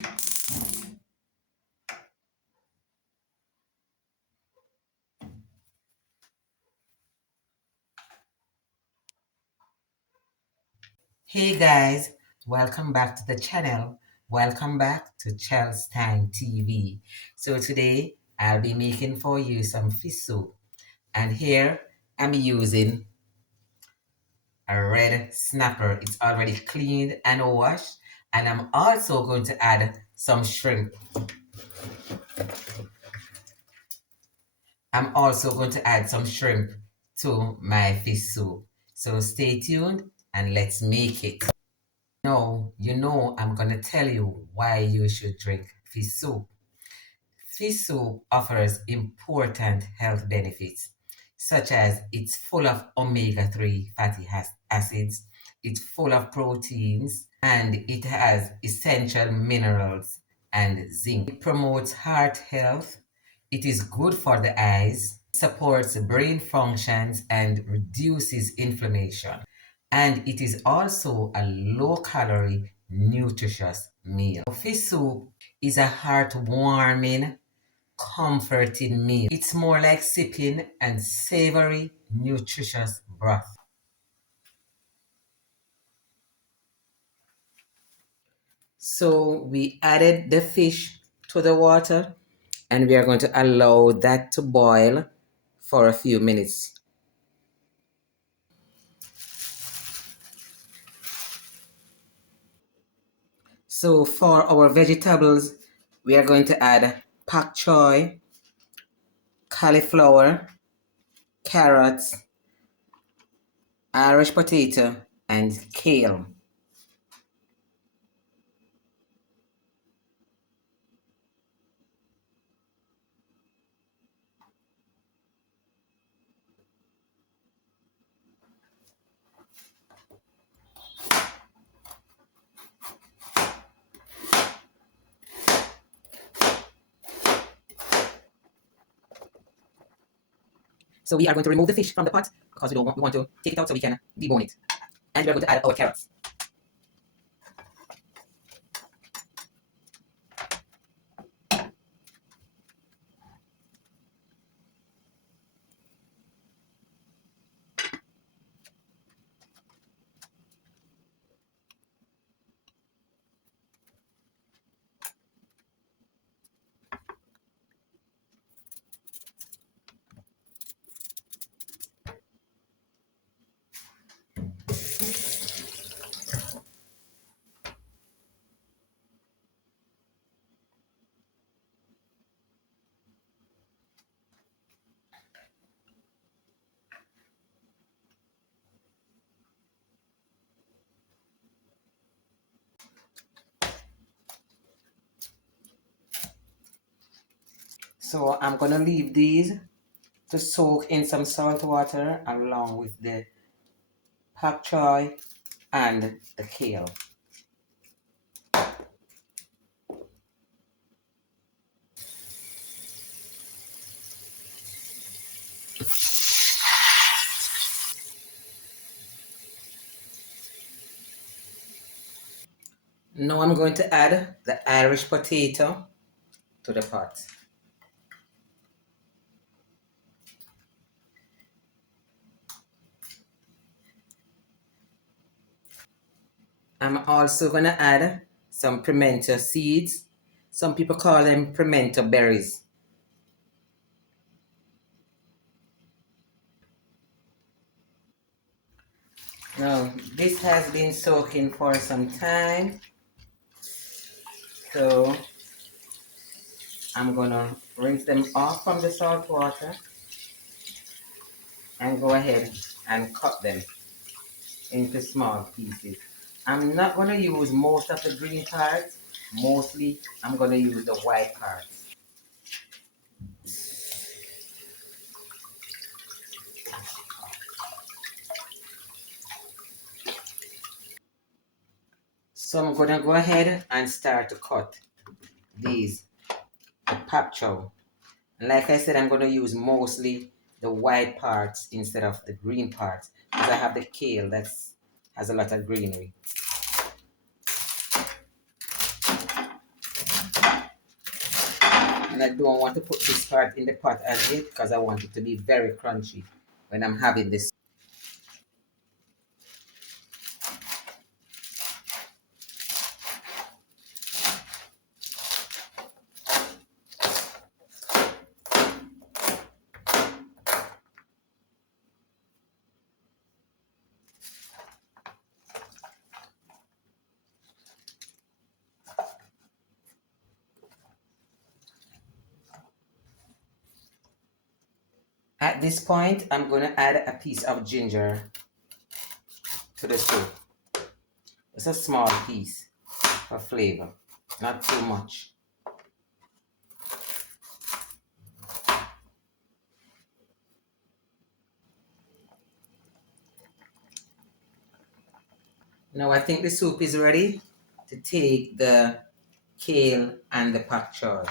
Hey guys, welcome back to the channel. Welcome back to Chels Time TV. So today I'll be making for you some fish soup. And here I'm using a red snapper. It's already cleaned and washed. And I'm also going to add some shrimp. I'm also going to add some shrimp to my fish soup. So stay tuned and let's make it. Now, I'm going to tell you why you should drink fish soup. Fish soup offers important health benefits, such as it's full of omega-3 fatty acids, it's full of proteins, and it has essential minerals and zinc. It promotes heart health, it is good for the eyes, supports brain functions, and reduces inflammation. And it is also a low-calorie, nutritious meal. Fish soup is a heartwarming, comforting meal. It's more like sipping and savory, nutritious broth. So we added the fish to the water and we are going to allow that to boil for a few minutes. So for our vegetables, we are going to add pak choy, cauliflower, carrots, Irish potato, and kale. So we are going to remove the fish from the pot because we want to take it out so we can debone it. And we are going to add our carrots. So I'm gonna leave these to soak in some salt water along with the pak choy and the kale. Now I'm going to add the Irish potato to the pot. I'm also gonna add some pimento seeds. Some people call them pimento berries. Now this has been soaking for some time. So I'm gonna rinse them off from the salt water and go ahead and cut them into small pieces. I'm not going to use most of the green parts. Mostly, I'm going to use the white parts. So I'm going to go ahead and start to cut these pak choy. And like I said, I'm going to use mostly the white parts instead of the green parts because I have the kale that has a lot of greenery. And I don't want to put this part in the pot as yet because I want it to be very crunchy when I'm having this. At this point, I'm going to add a piece of ginger to the soup. It's a small piece for flavor, not too much. Now I think the soup is ready to take the kale and the pak choi.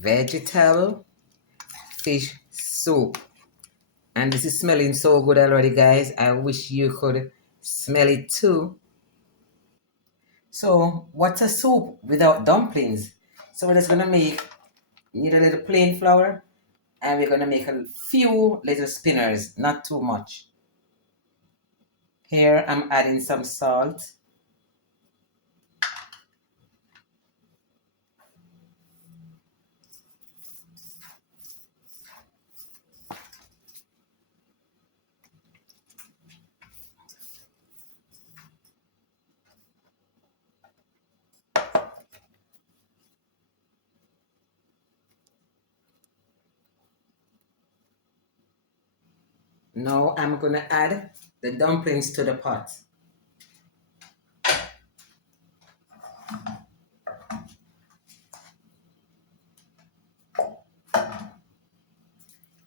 Vegetable fish soup. And this is smelling so good already, guys. I wish you could smell it too. So, what's a soup without dumplings? So, we're just gonna need a little plain flour, and we're gonna make a few little spinners, not too much. Here, I'm adding some salt. Now, I'm gonna add the dumplings to the pot.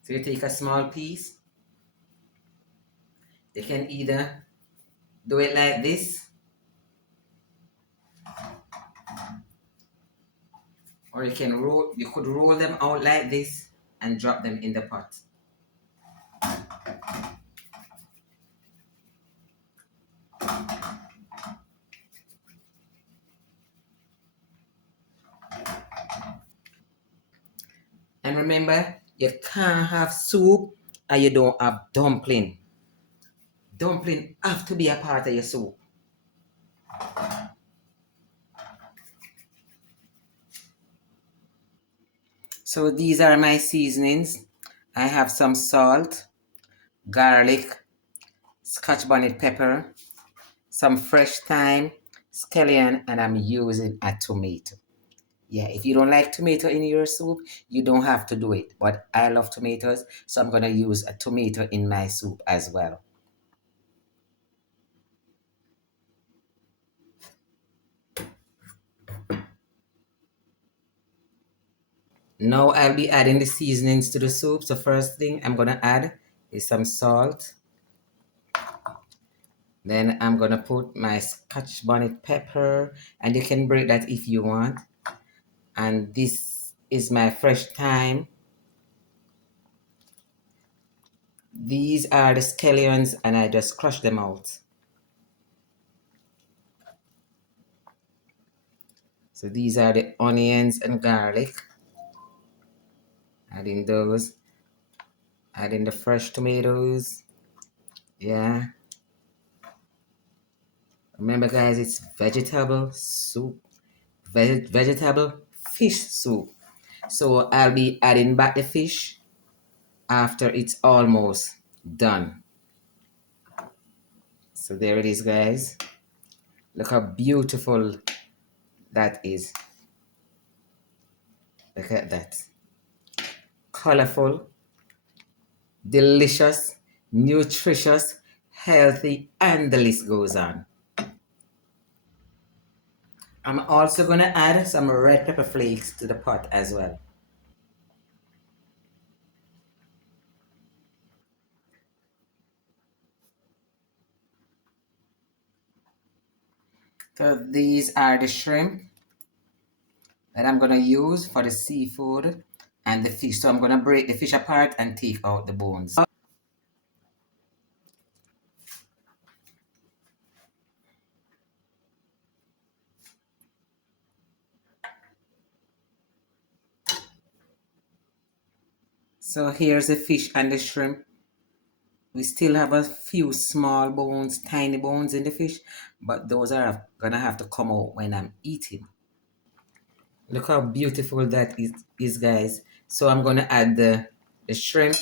So, you take a small piece. You can either do it like this, or you could roll them out like this and drop them in the pot. And remember, you can't have soup and you don't have dumpling. Dumpling have to be a part of your soup. So these are my seasonings. I have some salt, garlic, scotch bonnet pepper, some fresh thyme, scallion, and I'm using a tomato. Yeah, if you don't like tomato in your soup, you don't have to do it. But I love tomatoes, so I'm going to use a tomato in my soup as well. Now I'll be adding the seasonings to the soup. So first thing I'm going to add is some salt. Then I'm going to put my scotch bonnet pepper, and you can break that if you want. And this is my fresh thyme. These are the scallions, and I just crush them out. So these are the onions and garlic. Adding those. Adding the fresh tomatoes. Yeah. Remember, guys, it's vegetable soup. Vegetable fish soup. So I'll be adding back the fish after it's almost done. So there it is, guys. Look how beautiful that is. Look at that. Colorful, delicious, nutritious, healthy, and the list goes on. I'm also going to add some red pepper flakes to the pot as well. So these are the shrimp that I'm gonna use for the seafood and the fish. So I'm gonna break the fish apart and take out the bones. So here's the fish and the shrimp. We still have a few small bones, tiny bones in the fish, but those are gonna have to come out when I'm eating. Look how beautiful that is, guys. So I'm gonna add the shrimp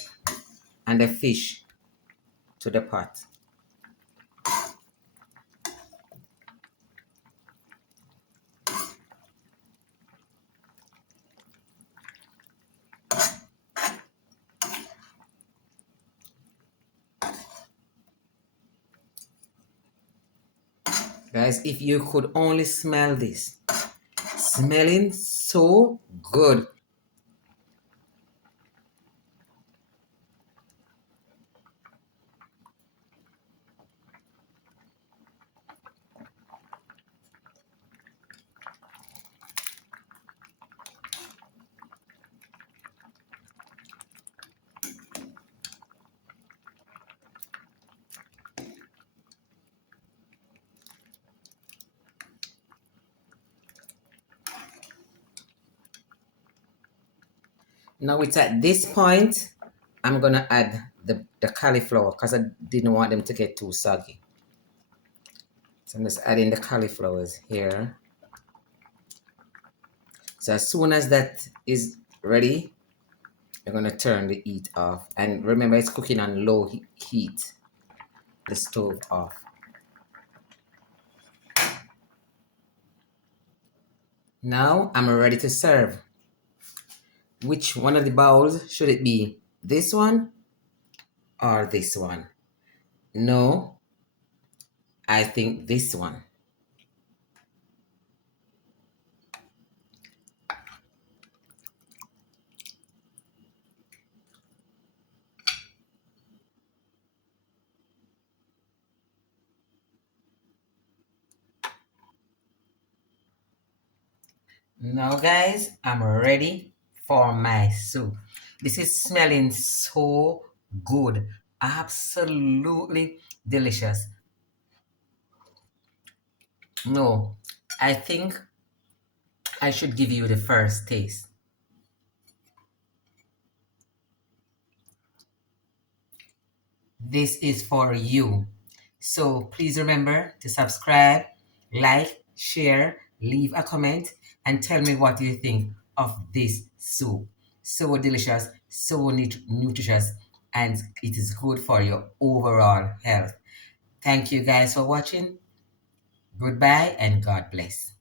and the fish to the pot. Guys, if you could only smell this, smelling so good. Now it's at this point, I'm gonna add the cauliflower because I didn't want them to get too soggy. So I'm just adding the cauliflowers here. So as soon as that is ready, you're gonna turn the heat off. And remember, it's cooking on low heat. The stove off. Now I'm ready to serve. Which one of the bowls should it be? This one or this one? No, I think this one. Now guys, I'm ready for my soup. This is smelling so good. Absolutely delicious. No, I think I should give you the first taste. This is for you. So please remember to subscribe, like, share, leave a comment, and tell me what you think of this soup. So delicious, so nutritious, and it is good for your overall health. Thank you guys for watching. Goodbye and God bless.